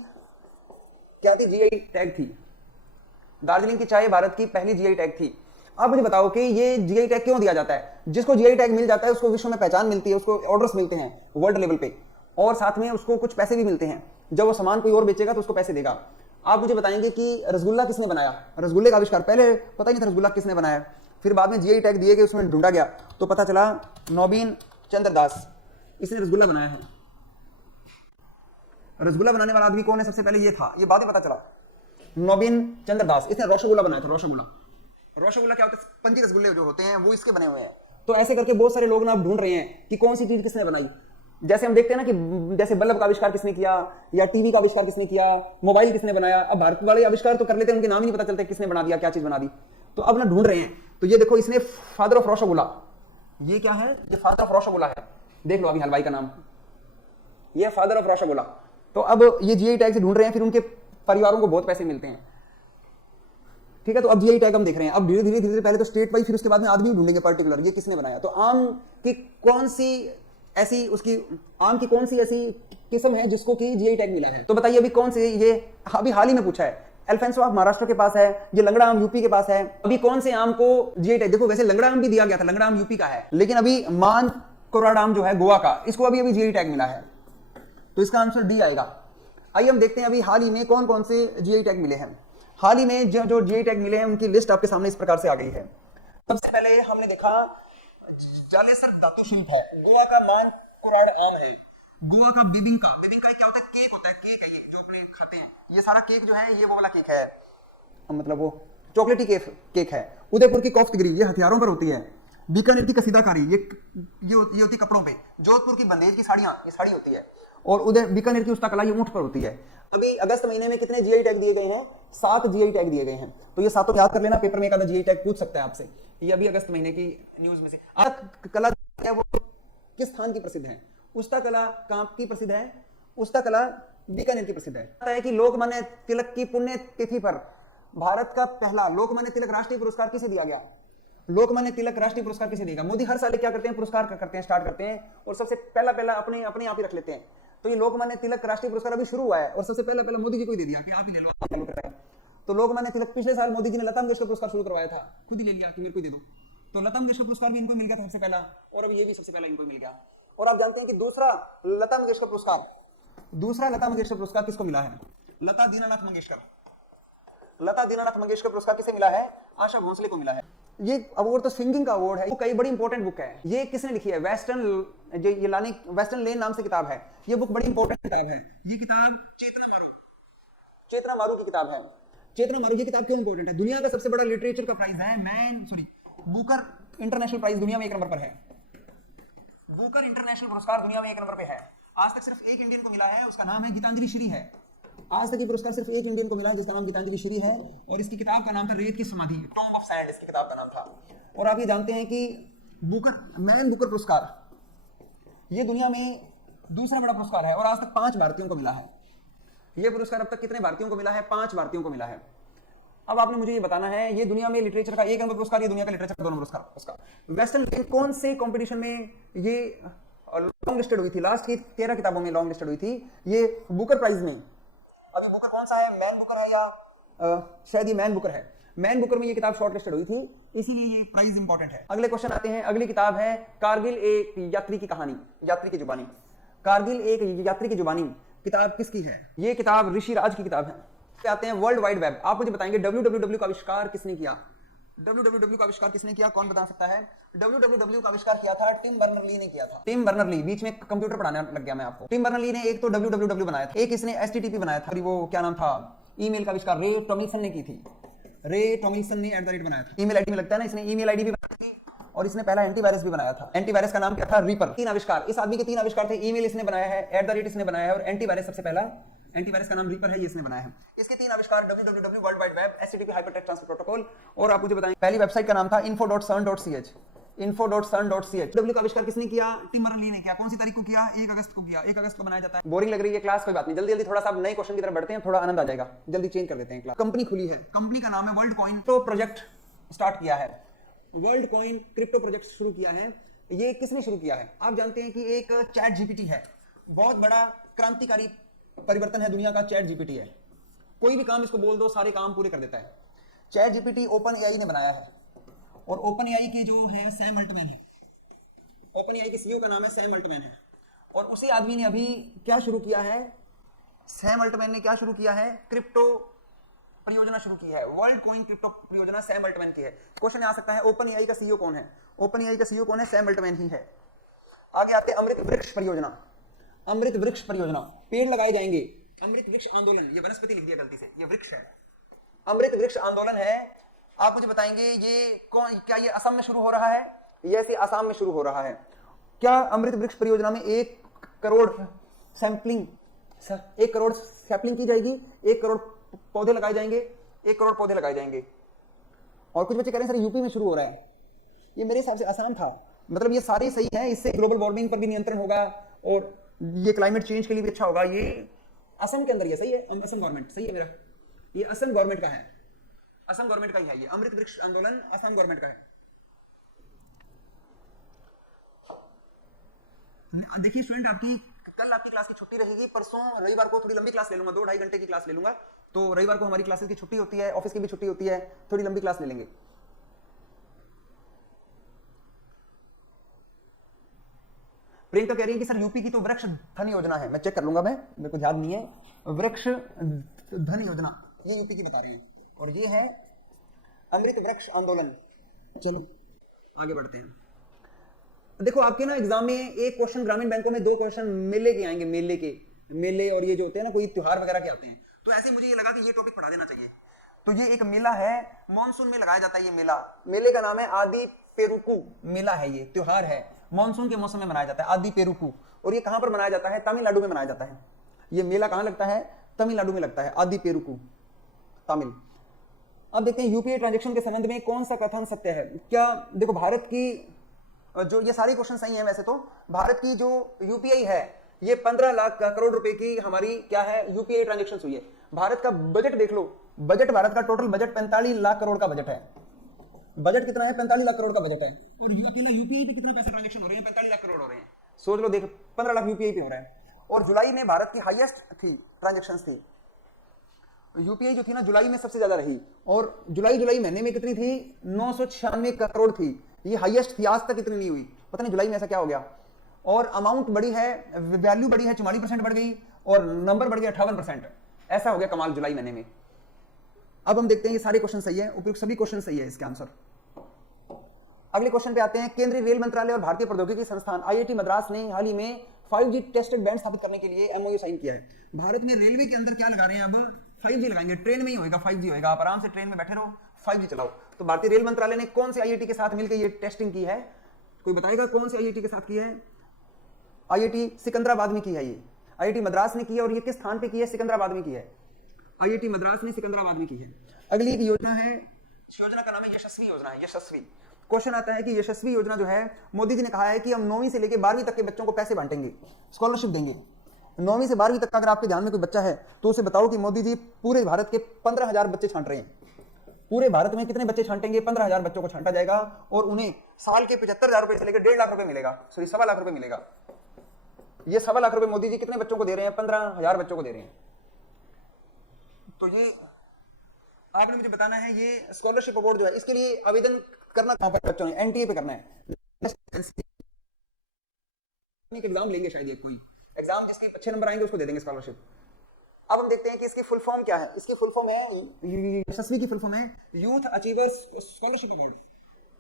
क्या थी, जीआई टैग थी। दार्जिलिंग की चाय भारत की पहली जीआई टैग थी। अब मुझे बताओ कि ये जीआई टैग क्यों दिया जाता है? जिसको जीआई टैग मिल जाता है उसको विश्व में पहचान मिलती है, उसको ऑर्डर्स मिलते हैं वर्ल्ड लेवल पे, और साथ में उसको कुछ पैसे भी मिलते हैं। जब वो सामान कोई और बेचेगा तो उसको पैसे देगा। आप मुझे बताएंगे कि रसगुल्ला किसने बनाया? रसगुल्ले का आविष्कार पहले पता ही नहीं था रसगुल्ला किसने बनाया, फिर बाद में जीआई टैग दिए गए, उसमें ढूंढा गया तो पता चला नौबीन चंद्र दास, इसने रसगुल्ला बनाया है। रसगुल्ला बनाने वाला आदमी कौन है? सबसे पहले ये था, ये बाद में पता चला, नौबीन चंद्र दास, इसने रसगुल्ला बनाया था। रसगुल्ला, रसगुल्ला क्या होता है? पंजी रसगुल्ले जो होते हैं वो इसके बने हुए हैं। तो ऐसे करके बहुत सारे लोग ना अब ढूंढ रहे हैं कि कौन सी चीज किसने बनाई। जैसे हम देखते हैं ना कि जैसे बल्ब का आविष्कार किसने किया, या टीवी का आविष्कार किसने किया, मोबाइल किसने बनाया। अब भारत वाले आविष्कार तो कर लेते हैं, उनके नाम ही नहीं पता चलता किसने बना दिया, क्या चीज बना दी। तो अब ना ढूंढ रहे हैं। तो ये देखो, इसने फादर ऑफ रसगुल्ला, ये क्या है? ये फादर ऑफ रसगुल्ला है। देख लो अभी हलवाई का नाम, ये फादर ऑफ रसगुल्ला। तो अब ये जीआई टैग से ढूंढ रहे हैं, फिर उनके परिवारों को बहुत पैसे मिलते हैं। ठीक है, तो अब जीआई टैग हम देख रहे हैं। अब धीरे धीरे पहले तो स्टेट वाइज, फिर उसके बाद में आदमी ढूंढेंगे पर्टिकुलर ये किसने बनाया। तो आम की कौन सी ऐसी उसकी आम की कौन सी ऐसी किस्म है जिसको कि जीआई टैग मिला है? तो बताइए अभी कौन से, ये अभी हाल ही में पूछा है। अल्फांसो ऑफ महाराष्ट्र के पास है, ये लंगड़ा आम यूपी के पास है। अभी कौन से आम को जीआई टैग? देखो वैसे लंगड़ा आम भी दिया गया था, लंगड़ा आम यूपी का है, लेकिन अभी मान कोराड आम जो है गोवा का, इसको अभी जीआई टैग मिला है। तो इसका आंसर डी आएगा। आइए हम देखते हैं अभी हाल ही में कौन कौन से जीआई टैग मिले हैं। हाल ही में जो जीआई टैग मिले हैं उनकी लिस्ट आपके सामने इस प्रकार से आ गई है। सबसे पहले हमने देखा जालेसर धातु शिल्प है, गोवा का मान कोराड आम है, गोवा का बिबिंका, बिबिंका क्या होता है? केक होता है, केक है ये जो अपने खाते हैं, ये सारा केक जो है ये वो वाला केक है, मतलब वो चॉकलेटी केक है। उदयपुर की कोफ्तगिरी ये हथियारों पर होती है। बीकानेर की कसीदाकारी ये होती है कपड़ों पे। जोधपुर की बंदेज की साड़ियां, ये साड़ी होती है। और बीकानेर की उस्ता कला ये ऊंट पर होती है। अभी अगस्त महीने में कितने जीआई टैग दिए गए हैं? 7 जीआई टैग दिए गए हैं। तो ये सातों याद कर लेना, पेपर में एक आधा जीआई टैग पूछ सकता है आपसे। ये अभी अगस्त महीने की न्यूज में से। कला है वो किस स्थान की प्रसिद्ध है? उस्ता कला कहां की प्रसिद्ध है? उस्ता कला बीकानेर की प्रसिद्ध है। पता है कि लोकमान्य तिलक की पुण्य तिथि पर भारत का पहला लोकमान्य तिलक राष्ट्रीय पुरस्कार किसे दिया गया? लोकमान्य तिलक राष्ट्रीय पुरस्कार किसे देगा? मोदी हर साल क्या करते हैं? पुरस्कार करते हैं, स्टार्ट करते हैं, और सबसे पहला अपने आप ही रख लेते हैं। तो ये लोकमान्य तिलक राष्ट्रीय पुरस्कार अभी शुरू हुआ है, और सबसे पहला मोदी जी को ही दे दिया कि आप ही ले लो, आप चालू करते हैं। तो लोकमान्य तिलक पिछले साल मोदी जी ने लता मंगेशकर पुरस्कार शुरू करवाया था, खुद ही ले लिया कि मेरे को दे दो। तो लता मंगेशकर पुरस्कार भी इनको मिल गया था सबसे पहला, और अब ये भी सबसे पहला इनको मिल गया। और आप जानते हैं कि दूसरा लता मंगेशकर पुरस्कार किसको मिला है? लता दीनानाथ मंगेशकर पुरस्कार किसे मिला है? आशा भोसले को मिला है। ये अवार्ड तो सिंगिंग का अवार्ड है, कई बड़ी इंपॉर्टेंट बुक है। ये किसने लिखी है? वेस्टर्न लेन नाम से किताब है। ये बुक बड़ी इंपॉर्टेंट किताब है। ये किताब चेतना मारू की किताब है। चेतना मारू की किताब क्यों इंपॉर्टेंट है? दुनिया का सबसे बड़ा लिटरेचर का प्राइज है, बुकर इंटरनेशनल प्राइज दुनिया में 1 नंबर पर है। बुकर इंटरनेशनल पुरस्कार दुनिया में 1 नंबर पे है। आज तक सिर्फ एक इंडियन को मिला है, उसका नाम है गीतांजलि श्री है। आज तक ये पुरस्कार सिर्फ एक इंडियन को मिला जिसका नाम गीतांजलि श्री है, और इसकी किताब का नाम था रेत की समाधि, टॉम्ब ऑफ सैंड इसकी किताब का नाम था। और आप ये जानते हैं कि मैन बुकर पुरस्कार ये दुनिया में दूसरा बड़ा पुरस्कार है, और आज तक 5 भारतीयों को मिला है। ये पुरस्कार अब तक कितने भारतीयों को मिला है? 5 भारतीयों को मिला है। अब आपने मुझे ये बताना है, ये दुनिया में लिटरेचर का 1 नंबर पुरस्कार, ये दुनिया का लिटरेचर का 2 नंबर पुरस्कार। वेस्टर्न कौन से कंपटीशन में ये लॉन्ग लिस्टेड हुई थी? लास्ट की 13 किताबों में लॉन्ग लिस्टेड हुई थी ये बुकर प्राइज में। अभी बुकर कौन सा है? मैन बुकर है, या शायद ये मैन बुकर है। मैन बुकर में ये किताब शॉर्ट लिस्टेड हुई थी, इसीलिए ये प्राइज इंपॉर्टेंट है। अगले क्वेश्चन आते हैं। अगली किताब है कारगिल एक यात्री की कहानी, यात्री की जुबानी। कारगिल एक यात्री की जुबानी किताब किसकी है? ये किताब ऋषि राज की किताब है। आते हैं वर्ल्ड वाइड वेब। आप मुझे बताएंगे www का आविष्कार किसने किया? www का आविष्कार किसने किया, कौन बता सकता है? www का आविष्कार किया था टिम बर्नर ली ने किया था। टिम बर्नर ली, बीच में कंप्यूटर पढ़ाने लग गया मैं आपको। टिम बर्नर ली ने एक तो www बनाया था, एक इसने http बनाया था, वो क्या नाम था, ईमेल का आविष्कार रे टॉमिल्सन ने की थी। रे टॉमिल्सन ने @ बनाया था। ईमेल आईडी में लगता है ना, इसने ईमेल आईडी भी बनाई थी और इसने पहला एंटीवायरस भी बनाया था। एंटीवायरस का नाम क्या था? रीपर। 3 आविष्कार, इस आदमी के 3 आविष्कार थे। ईमेल इसने बनाया है, @ इसने बनाया है और एंटीवायरस सबसे पहला एंटीवायरस का नाम रीपर है, ये इसने बनाया है। इसके 3 आविष्कार www world wide web, http hypertext transfer protocol और आप मुझे बताएं पहली वेबसाइट का नाम था info.cern.ch। info.cern.ch। w का आविष्कार किसने किया? टिम बर्नर ली ने किया। कौन सी तारीख को किया? 1 अगस्त को किया। 1 अगस्त को बनाया जाता है। बोरिंग लग रही है क्लास? कोई बात नहीं, जल्दी जल्दी थोड़ा सा नए क्वेश्चन की तरफ बढ़ते हैं, थोड़ा आनंद आ जाएगा। जल्दी चेंज कर देते हैं क्लास। कंपनी खुली है, कंपनी का नाम है वर्ल्ड कॉइन। तो प्रोजेक्ट स्टार्ट किया है, वर्ल्ड कॉइन क्रिप्टो प्रोजेक्ट शुरू किया है। ये किसने शुरू किया है? आप जानते हैं कि एक चैट जीपीटी है, बहुत बड़ा क्रांतिकारी परिवर्तन है दुनिया का। चैट जीपीटी है, कोई भी काम इसको बोल दो सारे काम पूरे कर देता है। चैट जीपीटी ओपन एआई ने बनाया है और ओपन एआई के जो है सैम अल्टमैन है, ओपन एआई के सीईओ का नाम है सैम अल्टमैन है। और उसी आदमी ने अभी क्या शुरू किया है? सैम अल्टमैन ने क्या शुरू किया है? क्रिप्टो परियोजना शुरू की है। वर्ल्ड कॉइन क्रिप्टो परियोजना सैम अल्टमैन की है। क्वेश्चन आ सकता है ओपन एआई का सीईओ कौन है? ओपन एआई का सीईओ कौन है? सैम अल्टमैन ही है। आगे आते हैं अमृत वृक्ष परियोजना। अमृत वृक्ष परियोजना, पेड़ लगाए जाएंगे। अमृत वृक्ष आंदोलन, ये वनस्पति लिख दिया गलती से, ये वृक्ष है। अमृत वृक्ष आंदोलन है। आप मुझे बताएंगे ये कौन, क्या ये असम में शुरू हो रहा है? यस, ये असम में शुरू हो रहा है। क्या अमृत वृक्ष परियोजना में 1 करोड़ सैंपलिंग, 1 करोड़ सैंपलिंग की जाएगी, 1 करोड़ पौधे लगाए जाएंगे, 1 करोड़ पौधे लगाए जाएंगे। और कुछ बच्चे कह रहे हैं सर यूपी में शुरू हो रहा है। ये मेरे हिसाब से आसान था, मतलब ये सारे सही है। इससे ग्लोबल वार्मिंग पर भी नियंत्रण होगा और ये क्लाइमेट चेंज के लिए भी अच्छा होगा। ये असम के अंदर ये सही है, असम गवर्नमेंट सही है मेरा, ये असम गवर्नमेंट का है, असम गवर्नमेंट का ही है ये। अमृत वृक्ष आंदोलन असम गवर्नमेंट का है। देखिए स्टूडेंट, कल आपकी क्लास की छुट्टी रहेगी, परसों रविवार को थोड़ी लंबी क्लास ले लूंगा, 2-2.5 घंटे की क्लास ले लूंगा। तो रविवार को हमारी क्लासेस की छुट्टी होती है, ऑफिस की भी छुट्टी होती है, थोड़ी लंबी क्लास ले लेंगे। प्रियंका कह रही है कि सर यूपी की तो वृक्ष धन योजना है, मैं चेक कर लूंगा, मेरे को याद नहीं है। वृक्ष धन योजना ये यूपी की बता रहे हैं और ये है अमृत वृक्ष आंदोलन। चलो आगे बढ़ते हैं। देखो आपके ना एग्जाम में एक क्वेश्चन, ग्रामीण बैंकों में 2 क्वेश्चन मेले के आएंगे, मेले और ये जो होते हैं ना कोई त्योहार वगैरह के आते हैं, तो ऐसे मुझे ये लगा कि ये टॉपिक पढ़ा देना चाहिए। तो ये एक मेला है, मॉनसून में लगाया जाता है ये मेला। मेले का नाम है आदि पेरुकू मेला है, ये त्योहार है, मॉनसून के मौसम में मनाया जाता है, आदि पेरुकू। और ये कहां पर मनाया जाता है? तमिलनाडु में मनाया जाता है। ये मेला कहां लगता है? तमिलनाडु में लगता है, आदि पेरुकू, तमिल। अब देखते हैं यूपीआई ट्रांजैक्शन के संबंध में कौन सा कथन सत्य है। क्या देखो भारत की जो, ये सारे क्वेश्चन सही हैं वैसे तो। भारत की जो यूपीआई है ये 15 लाख करोड़ रुपए की हमारी क्या है, यूपीआई ट्रांजैक्शन हुई है। भारत का बजट देख लो, बजट भारत का टोटल बजट 45 लाख करोड़ का बजट है। बजट कितना है? 45 लाख करोड़ का बजट है। और अकेला यूपीआई पे कितना पैसा ट्रांजैक्शन हो रहे हैं? 45 लाख करोड़ हो रहे हैं। सोच लो, देख 15 लाख यूपीआई पे हो रहा है। और जुलाई में भारत की हाईएस्ट थी ट्रांजैक्शंस थी, यूपीआई जो थी ना जुलाई में सबसे ज्यादा रही। और जुलाई महीने में कितनी थी? 996 करोड़ थी, ये हाईएस्ट थी, आज तक इतनी नहीं हुई। पता नहीं जुलाई में ऐसा क्या हो गया। और अमाउंट बड़ी है, वैल्यू बड़ी है, 44% बढ़ गई और नंबर बढ़ गया 58%। ऐसा हो गया कमाल जुलाई महीने में। अब हम देखते हैं ये सारे क्वेश्चन सही है, उपयुक्त सभी क्वेश्चन सही है इसके आंसर। अगले क्वेश्चन पे आते हैं। केंद्रीय रेल मंत्रालय और भारतीय प्रौद्योगिकी संस्थान आईआईटी मद्रास ने हाल ही में 5G टेस्टेड बैंड स्थापित करने के लिए एमओयू साइन किया है। भारत में रेलवे के अंदर क्या लगा रहे हैं? अब 5G लगाएंगे, ट्रेन में ही होगा 5G होगा, आप आराम से ट्रेन में बैठे रहो 5G चलाओ। तो भारतीय रेल मंत्रालय ने कौन से आईआईटी के साथ मिलकर ये टेस्टिंग की है? कोई बताएगा कौन से आईआईटी के साथ की है? आईआईटी सिकंदराबाद में की है, ये आईआईटी मद्रास ने की है। और ये किस स्थान पे की है? सिकंदराबाद में की है, आईआईटी मद्रास ने सिकंदराबाद में की है। अगली एक योजना है, योजना का नाम है यशस्वी योजना है, यशस्वी। क्वेश्चन आता है कि यशस्वी योजना जो है, मोदी जी ने कहा है कि हम 9वीं से लेकर 12वीं तक के बच्चों को पैसे बांटेंगे, स्कॉलरशिप देंगे। 9वीं से 12वीं तक का अगर आपके ध्यान में कोई बच्चा है तो उसे बताओ कि मोदी जी पूरे भारत के 15,000 बच्चे छांट रहे हैं। पूरे भारत में कितने बच्चे छांटेंगे? 15,000 बच्चों को छांटा जाएगा और उन्हें साल के 75,000 रुपए से लेकर 1.5 लाख रुपए मिलेगा, सॉरी 1.25 लाख रुपए मिलेगा। ये 1.25 लाख रुपए मोदी जी कितने बच्चों को दे रहे हैं? 15,000 बच्चों को दे रहे हैं। तो ये आपने मुझे बताना है, ये स्कॉलरशिप अवार्ड जो है इसके लिए आवेदन करना कहां पर बच्चों ने? एनटीए पे करना है। एग्जाम लेंगे शायद, कोई एग्जाम जिसके अच्छे नंबर आएंगे उसको दे देंगे स्कॉलरशिप। अब हम हम देखते हैं कि इसकी फुल फॉर्म क्या है। इसकी फुल फॉर्म है, यशस्वी की फुल फॉर्म है youth achievers scholarship award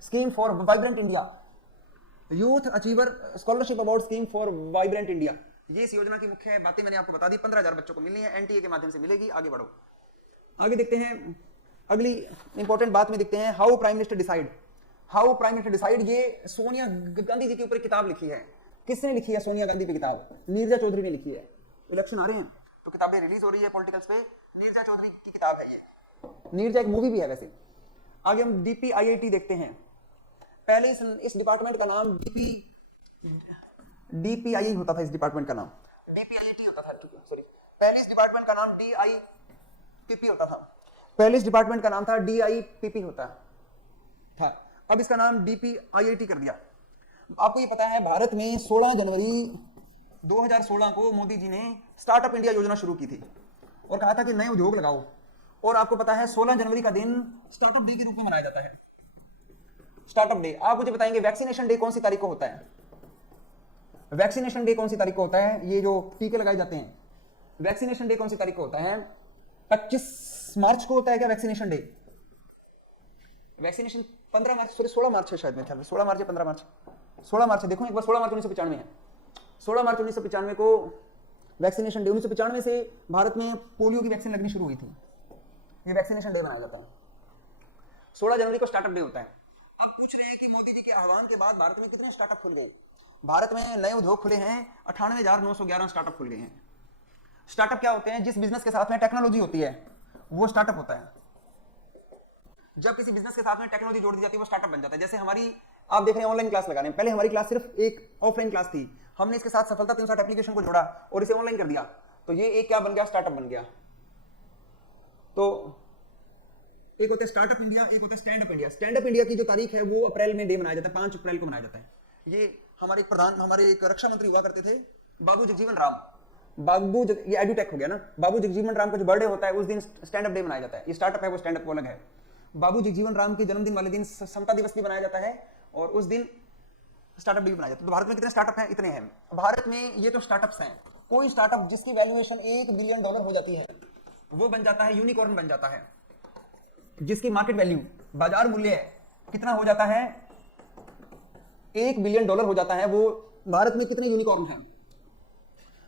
scheme for vibrant India. Youth achiever scholarship award scheme for vibrant India, ये इस योजना की मुख्य बातें मैंने आपको बता दी। 15,000 बच्चों को मिलनी है, एनटीए के माध्यम से मिलेगी। आगे बढ़ो, आगे देखते हैं अगली इंपॉर्टेंट बात में देखते हैं how prime minister decide. How prime minister decide, ये सोनिया गांधी जी के ऊपर किताब लिखी है। किसने लिखी है सोनिया गांधी पे किताब? नीरजा चौधरी ने लिखी है। इलेक्शन आ रहे हैं तो किताबें रिलीज हो रही है पॉलिटिकल्स पे, नीरजा चौधरी की किताब है ये। नीरजा एक मूवी भी है वैसे। आगे हम डीपीआईआईटी देखते हैं। पहले इस डिपार्टमेंट का नाम डीपीआई होता था। इस डिपार्टमेंट का नाम डीपीआईटी होता था, सॉरी, पहले इस डिपार्टमेंट का नाम डीआईपीपी होता था। पहले इस डिपार्टमेंट का नाम था डीआईपीपी होता था, अब इसका नाम डीपीआईआईटी कर दिया। आपको ये पता है भारत में 16 जनवरी 2016 को मोदी जी ने स्टार्टअप इंडिया योजना शुरू की थी और कहा था कि नए उद्योग लगाओ। और आपको पता है 16 जनवरी का दिन स्टार्टअप डे के रूप में मनाया जाता है। स्टार्टअप डे, आप मुझे बताएंगे वैक्सीनेशन डे कौन सी तारीख को होता है? वैक्सीनेशन डे कौन सी तारीख को होता है? ये जो टीके लगाए जाते हैं, वैक्सीनेशन डे कौन सी तारीख को होता है? 25 मार्च को होता है क्या वैक्सीनेशन डे? वैक्सीनेशन 15 मार्च, सॉरी 16 मार्च है शायद, मेरे ख्याल में 16 मार्च या 15 मार्च, 16 मार्च है। देखो एक बार, 16 मार्च 1995 है। 16 मार्च 1995 को वैक्सीनेशन डे। 1995 से भारत में पोलियो की वैक्सीन लगनी शुरू हुई थी। ये वैक्सीनेशन डे मनाया जाता है। 16 जनवरी को स्टार्टअप डे होता है। अब पूछ रहे हैं कि मोदी जी के आह्वान के बाद भारत में कितने स्टार्टअप खुल गए? भारत में नए उद्योग खुले हैं, 98,911 स्टार्टअप खुल गए हैं। स्टार्टअप क्या होते हैं? जिस बिजनेस के साथ में टेक्नोलॉजी होती है वो स्टार्टअप होता है। जब किसी बिजनेस के साथ में टेक्नोलॉजी जोड़ दी जाती है वो स्टार्टअप बन जाता है। जैसे हमारी, आप देख रहे हैं ऑनलाइन क्लास लगा रहे हैं, पहले हमारी क्लास सिर्फ एक ऑफलाइन क्लास थी, हमने इसके साथ सफलता के साथ एप्लीकेशन को जोड़ा और इसे ऑनलाइन कर दिया, तो ये एक क्या बन गया? स्टार्टअप बन गया। तो एक होता है स्टार्टअप इंडिया, एक होता है stand up India. Stand up India की जो तारीख है वो अप्रैल में डे मनाया जाता है, 5 अप्रैल को मनाया जाता है। ये हमारे एक रक्षा मंत्री हुआ करते थे, बाबू जगजीवन राम। ये एडुटेक हो गया ना, बाबू जगजीवन राम का जो बर्थडे होता है उस दिन स्टैंड अप डे मनाया जाता है। ये स्टार्टअप है, वो स्टैंड अप वो अलग है। बाबू जगजीवन राम के जन्मदिन वाले दिन समता दिवस भी मनाया जाता है और उस दिन स्टार्टअप डे भी मनाया जाता है। तो भारत में कितने स्टार्टअप हैं? इतने हैं भारत में। ये तो स्टार्टअप्स हैं। कोई स्टार्टअप जिसकी वैल्यूएशन $1 बिलियन हो जाती है वो बन जाता है यूनिकॉर्न बन जाता है। जिसकी मार्केट वैल्यू, बाजार मूल्य कितना हो जाता है? $1 बिलियन हो जाता है। वो भारत में कितने यूनिकॉर्न हैं?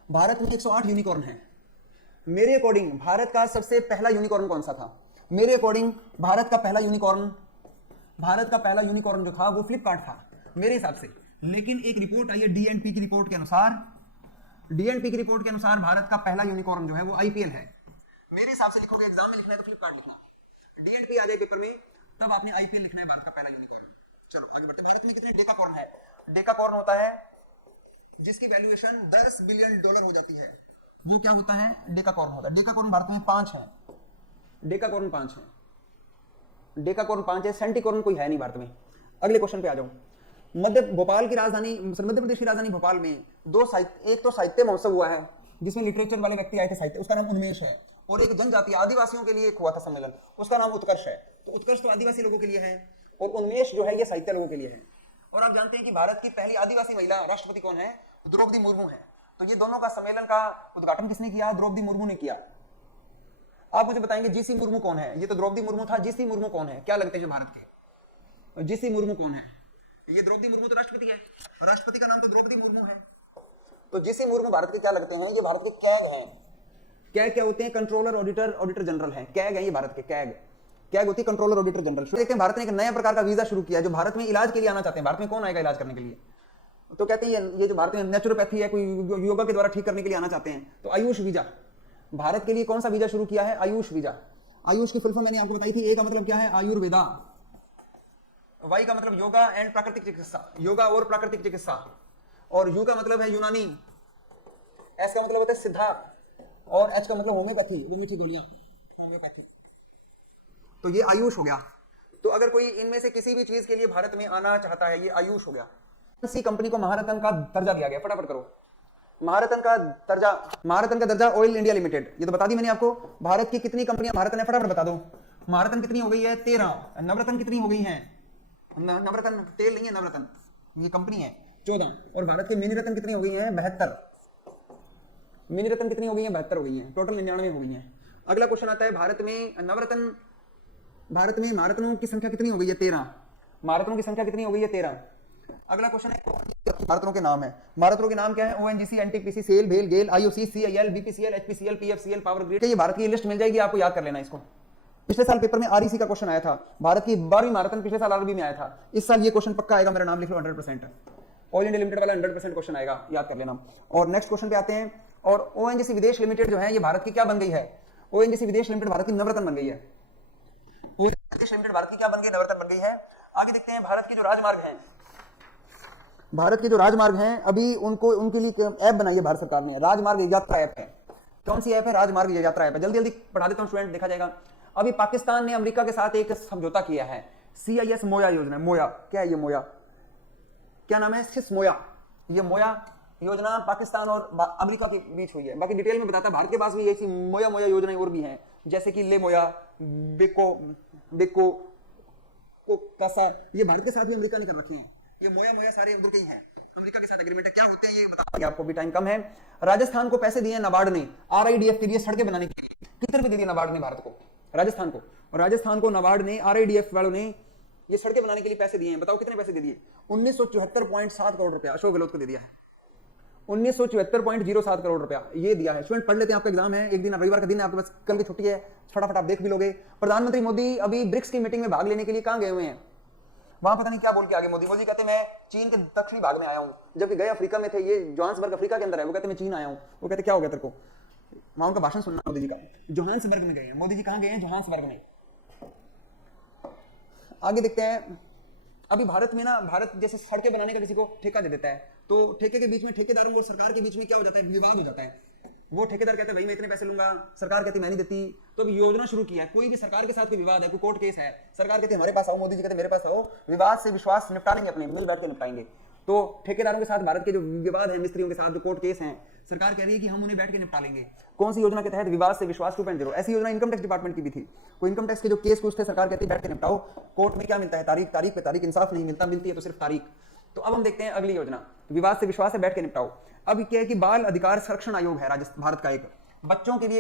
भारत में 108 यूनिकॉर्न हैं। मेरे अकॉर्डिंग भारत का सबसे पहला यूनिकॉर्न कौन सा था? मेरे अकॉर्डिंग भारत का पहला यूनिकॉर्न जो था वो फ्लिपकार्ट था मेरे हिसाब से। लेकिन एक रिपोर्ट आई है डीएनपी की रिपोर्ट के अनुसार, भारत का पहला यूनिकॉर्न जो है वो आईपीएल है। मेरे हिसाब से लिखोगे, एग्जाम में लिखना है तो फ्लिपकार्ट लिखना, डीएनपी आ जाए पेपर में तब आपने आईपीएल लिखना है, भारत का पहला यूनिकॉर्न। चलो आगे बढ़ते। भारत में कितने डेकाकॉर्न है? डेकाकॉर्न होता है जिसकी वैल्यूएशन $10 बिलियन हो जाती है, वो क्या होता है? डेकाकॉर्न होता है। डेकाकॉर्न भारत में 5 है। डेकाकॉर्न 5 है, सेंटिकॉर्न कोई है नहीं भारत में। अगले क्वेश्चन पे आ जाओ। मध्य प्रदेश की राजधानी भोपाल में एक तो साहित्य महोत्सव हुआ है जिसमें लिटरेचर वाले व्यक्ति आए थे, साहित्य, उसका नाम उन्मेष है। और एक जनजाति आदिवासियों के लिए एक हुआ था सम्मेलन, उसका नाम उत्कर्ष है। तो उत्कर्ष तो आदिवासी लोगों के लिए है और उन्मेष जो है ये साहित्य लोगों के लिए है। और आप जानते हैं कि भारत की पहली आदिवासी महिला राष्ट्रपति कौन है? द्रौपदी मुर्मू है। तो ये दोनों का सम्मेलन का उद्घाटन किसने किया? द्रौपदी मुर्मू ने किया। आप मुझे बताएंगे जीसी मुर्मू कौन है? ये तो द्रौपदी मुर्मू था, जीसी मुर्मू कौन है? क्या लगते हैं जो भारत के? जीसी मुर्मू कौन है? ये द्रौपदी मुर्मू तो राष्ट्रपति है, राष्ट्रपति का नाम तो द्रौपदी मुर्मू है। तो जीसी मुर्मू भारत के क्या लगते हैं? ये भारत के कैग हैं। कैग क्या होते हैं? कंट्रोलर ऑडिटर जनरल हैं। कैग है ये भारत के, कैग होती है कंट्रोलर ऑडिटर जनरल। देखते हैं भारत ने एक नया प्रकार का वीजा शुरू किया जो भारत में इलाज के लिए आना चाहते हैं। भारत में कौन आएगा इलाज करने के लिए? तो कहते हैं ये जो भारत में नेचुरोपैथी है, कोई योगा के द्वारा ठीक करने के लिए आना चाहते हैं, तो आयुष वीजा। भारत के लिए कौन सा वीजा शुरू किया है? आयुष वीजा। आयुष की फुल फॉर्म मैंने आपको बताई थी। ए का मतलब क्या है? आयुर्वेदा। वाई का मतलब योगा एंड प्राकृतिक चिकित्सा, योगा और प्राकृतिक चिकित्सा। और यू का मतलब है यूनानी, एस का मतलब होता है सिद्धा, और एच का मतलब होम्योपैथी, वो मीठी गोलियां, होम्योपैथी। तो ये आयुष हो गया। तो अगर कोई इनमें से किसी भी चीज के लिए भारत में आना चाहता है, ये आयुष हो गया। इसी कंपनी को महारत्न का दर्जा दिया गया, फटाफट करो। महारत्न का दर्जा ऑयल इंडिया लिमिटेड, ये तो बता दी मैंने आपको। भारत की कितनी कंपनियां महारत्न है? फटाफट बता दो। महारत्न कितनी हो गई है? 13। नवरत्न कितनी हो गई है? नवरत्न तेल नहीं है, नवरत्न ये कंपनी है 14। और भारत के मिनी रत्न कितनी हो गई है? 72। मिनी रत्न कितनी हो गई है? 72 हो गई है, टोटल 99 हो गई है। अगला क्वेश्चन आता है भारत में नवरत्न, भारत में महारत्नों की संख्या कितनी हो गई है? 13। महारत्नों की संख्या कितनी हो गई है? 13। अगला क्वेश्चन है महारत्नों के नाम है। महारत्नों के नाम क्या है? ओएनजीसी, एनटीपीसी, सेल, भेल, GAIL, IOC, CIL, BPCL, HPCL, PFCL, power grid. ये भारत की लिस्ट मिल जाएगी, आपको याद कर लेना इसको। पिछले साल पेपर में आरईसी का क्वेश्चन आया था, भारत की 12वीं महारत्न पिछले साल आरबी में आया था। इस साल ये क्वेश्चन पक्का आएगा, मेरा नाम लिख लो 100%। ऑल इंडिया लिमिटेड वाला 100% क्वेश्चन आएगा, याद कर लेना। और नेक्स्ट क्वेश्चन पे आते हैं। और ओएनजीसी विदेश लिमिटेड जो है ये भारत की क्या बन गई है? ओएनजीसी विदेश लिमिटेड भारत की नवरत्न बन गई है। विदेश लिमिटेड भारत की क्या बन गई? नवरत्न बन गई है। आगे देखते हैं भारत के जो राजमार्ग हैं, भारत के जो राजमार्ग हैं अभी उनको उनके लिए ऐप बनाई है भारत सरकार ने, राजमार्ग यात्रा ऐप है। कौन सी ऐप है? राजमार्ग यात्रा ऐप है। जल्दी जल्दी पढ़ा देता हूं स्टूडेंट, देखा जाएगा। अभी पाकिस्तान ने अमेरिका के साथ एक समझौता किया है, CIS मोया योजना। मोया क्या है? ये मोया क्या नाम है? सिस मोया। ये मोया योजना पाकिस्तान और अमेरिका के बीच हुई है। बाकी डिटेल में बताता, भारत के पास भी ऐसी मोया मोया योजनाएं और भी हैं, जैसे कि ले मोया, बेको बेको कासा, ये भारत के साथ भी अमेरिका ने कर रखे हैं। ये मोया मोया सारे उधर के ही हैं, अमेरिका के साथ एग्रीमेंट है। क्या होते हैं ये बताएंगे आपको, भी टाइम कम है। राजस्थान को पैसे दिए नाबार्ड ने RIDF के लिए सड़कें बनाने के लिए। कितने रुपए दिए नाबार्ड ने भारत को? राजस्थान को। राजस्थान को नाबार्ड ने, RIDF वालों ने ये सड़कें बनाने के लिए पैसे दिए हैं। बताओ कितने पैसे दे दिए? 1974.7 करोड़ रुपया अशोक गहलोत को दे दिया है। 1974.07 करोड़ रुपया ये दिया है। स्टूडेंट पढ़ लेते हैं, आपका एग्जाम है, एक दिन रविवार का दिन है आपके पास, कल की छुट्टी है, फटाफट आप देख भी लोगे। प्रधानमंत्री मोदी अभी ब्रिक्स की मीटिंग में भाग लेने के लिए कहां गए हुए हैं? वहां पता नहीं क्या बोल के आगे मोदी कहते मैं चीन के दक्षिणी भाग में आया हूं, जबकि गए अफ्रीका में थे। ये जोहान्सबर्ग अफ्रीका के अंदर है। वो कहते मैं चीन आया हूं। वो कहते क्या हो गया तेरे को? वहां उनका भाषण सुनना मोदी जी का। जोहान्सबर्ग में गए हैं मोदी जी। कहां गए हैं? जोहान्सबर्ग में। आगे देखते हैं। अभी भारत में ना, भारत जैसे सड़कें बनाने का किसी को ठेका दे देता है, तो ठेके के बीच में ठेकेदारों और सरकार के बीच में क्या हो जाता है? विवाद हो जाता है। वो ठेकेदार कहते हैं भाई मैं इतने पैसे लूंगा, सरकार कहती मैं नहीं देती। तो अभी योजना शुरू की है, कोई भी सरकार के साथ कोई विवाद है, कोई कोर्ट केस है, सरकार कहती है हमारे पास आओ, मोदी जी कहते मेरे पास आओ, विवाद से विश्वास निपटा लेंगे, अपने मिल बैठ के निपटाएंगे। तो ठेकेदारों के साथ भारत के जो विवाद है, मिस्त्रियों के साथ जो कोर्ट केस हैं, सरकार कह रही है कि हम उन्हें बैठ के निपटा लेंगे। कौन सी योजना के तहत? विवाद से विश्वास 2.0। ऐसी योजना इनकम टैक्स डिपार्टमेंट की भी थी। कोई इनकम टैक्स के जो केस कुछ थे, सरकार कहती है बैठ के निपटाओ। कोर्ट में क्या मिलता है? तारीख, तारीख पे तारीख, इंसाफ नहीं मिलता, मिलती है तो सिर्फ तारीख। तो अब हम देखते हैं अगली योजना, विवाद से विश्वास है, बैठ के निपटाओ। अब क्या है कि बाल अधिकार संरक्षण आयोग है भारत का, एक बच्चों के लिए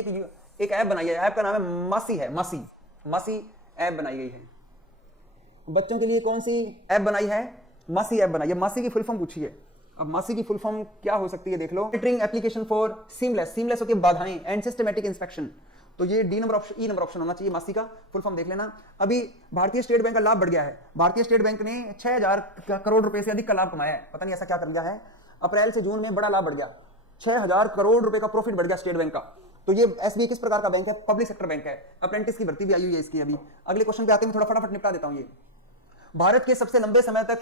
एक ऐप बनाई है। ऐप का नाम है मासी है, मासी मासी ऐप बनाई गई है बच्चों के लिए। कौन सी ऐप बनाई है? मासी ऐप बनाई है। मासी की फुल फॉर्म पूछी है। अब मासी की फुल फॉर्म क्या हो सकती है देख लो। Monitoring application for seamless, seamless होती है बाधाएं, एंड सिस्टमैटिक इंस्पेक्शन। तो ये D number option, E number option होना चाहिए। मासी का फुल फॉर्म देख लेना। अभी भारतीय स्टेट बैंक का लाभ बढ़ गया है। भारतीय स्टेट बैंक ने 6000 करोड़ रुपए से अधिक का लाभ कमाया है। पता नहीं ऐसा क्या कर दिया है, अप्रैल से जून में बड़ा लाभ बढ़ गया। 6000 करोड़ रुपए का प्रॉफिट बढ़ गया स्टेट बैंक का। तो ये एसबीआई किस प्रकार का बैंक है? पब्लिक सेक्टर बैंक है। अप्रेंटिस की भर्ती भी आई हुई है इसकी। अभी अगले क्वेश्चन पे आते हैं, थोड़ा फटाफट निपटा देता हूं। ये भारत के सबसे लंबे समय तक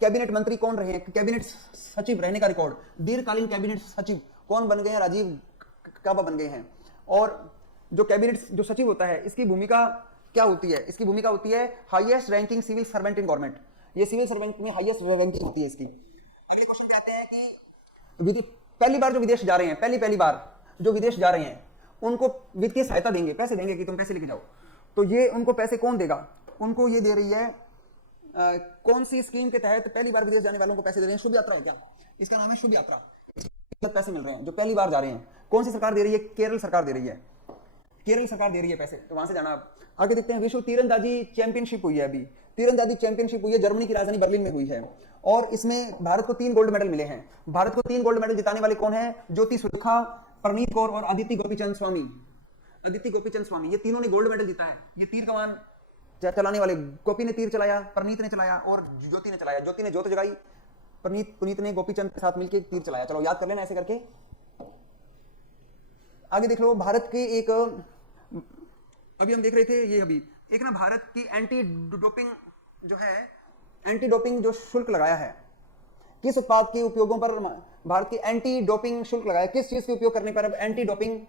कैबिनेट मंत्री कौन रहे हैं? कैबिनेट सचिव रहने का रिकॉर्ड, दीर्घकालीन कैबिनेट सचिव कौन बन गए हैं? राजीव गाबा बन गए हैं। और जो कैबिनेट जो सचिव होता है, इसकी भूमिका क्या होती है? इसकी भूमिका होती है highest ranking civil servant in government. ये सिविल सर्वेंट में हाईएस्ट रैंकिंग होती है इसकी। अगले क्वेश्चन पे आते हैं कि पहली बार जो विदेश जा रहे हैं, पहली बार जो विदेश जा रहे हैं, उनको वित्तीय सहायता देंगे, पैसे देंगे कि तुम पैसे लेके जाओ। तो ये उनको पैसे कौन देगा? उनको ये दे रही है कौन सी स्कीम के तहत पहली बार विदेश जाने वालों को पैसे दे रहे हैं? शुभ यात्रा है क्या? इसका नाम है शुभ यात्रा। पैसे मिल रहे हैं जो पहली बार जा रहे हैं। कौन सी सरकार दे रही है? केरल सरकार दे रही है। केरल सरकार दे रही है पैसे, तो वहां से जाना। आगे देखते हैं। विश्व तीरंदाजी चैंपियनशिप हुई है। अभी तीरंदाजी चैंपियनशिप हुई है, जर्मनी की राजधानी बर्लिन में हुई है। और इसमें भारत को 3 गोल्ड मेडल मिले हैं। भारत को 3 गोल्ड मेडल जिताने वाले कौन है? ज्योति सुरेखा, परनीत कौर और अदिति गोपीचंद स्वामी। अदिति गोपीचंद स्वामी, ये तीनों ने गोल्ड मेडल जीता है। ये तीर कमान चलाने वाले, गोपी ने तीर चलाया, परनीत ने चलाया और ज्योति ने चलाया। ज्योति ने ज्योत जगाई, पुनीत ने गोपीचंद के साथ मिलकर तीर चलाया। चलो याद कर लेना ऐसे करके। आगे देख लो। भारत के एक, अभी हम देख रहे थे ये, अभी एक ना भारत की एंटी डोपिंग जो है, एंटी डोपिंग जो शुल्क लगाया है, किस उत्पाद के उपयोगों पर भारत की एंटी डोपिंग शुल्क लगाया? किस चीज के उपयोग करने पर अब एंटी डोपिंग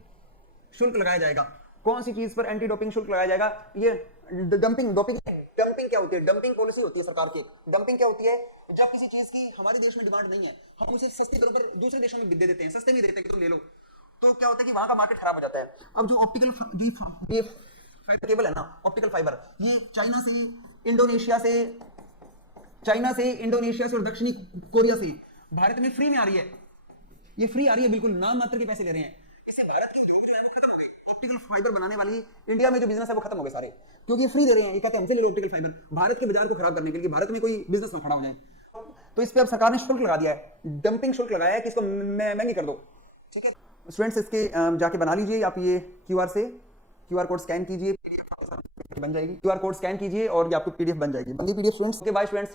शुल्क लगाया जाएगा? कौन सी चीज पर एंटी डोपिंग शुल्क लगाया जाएगा? ये डंपिंग, डोपिंग, डंपिंग क्या होती है? डंपिंग पॉलिसी होती है सरकार की। डंपिंग क्या होती है? जब किसी चीज की हमारे देश में डिमांड नहीं है, हम उसे सस्ती दरों पर दूसरे देशों में दे देते हैं, सस्ते में देते हैं कि तुम ले लो। तो क्या होता है कि वहां का मार्केट खराब हो जाता है। अब जो ऑप्टिकल फाइबर केबल है ना, ऑप्टिकल फाइबर, ये चाइना से, इंडोनेशिया से और दक्षिणी कोरिया से भारत में फ्री में आ रही है। ये फ्री आ रही है, बिल्कुल नाम मात्र के पैसे ले रहे हैं। इससे भारत के उद्योग जो है वो खत्म हो गए। ऑप्टिकल फाइबर बनाने वाली इंडिया में जो बिजनेस है वो खत्म हो गए सारे, क्योंकि ये फ्री दे रहे हैं। ये कहते हैं हमसे ले लो ऑप्टिकल फाइबर, भारत के बाजार को खराब करने के लिए, भारत में कोई बिजनेस ना खड़ा हो जाए। तो इस पे अब सरकार ने शुल्क लगा दिया है, डंपिंग शुल्क लगाया है कि इसको महंगी कर दो। ठीक है स्टूडेंट्स, इसके जाके बना लीजिए आप। ये क्यूआर कोड स्कैन कीजिए, बन जाएगी। क्यूआर कोड स्कैन कीजिए और ये आपको पीडीएफ बन जाएगी। बंदी PDF students. Okay bye students.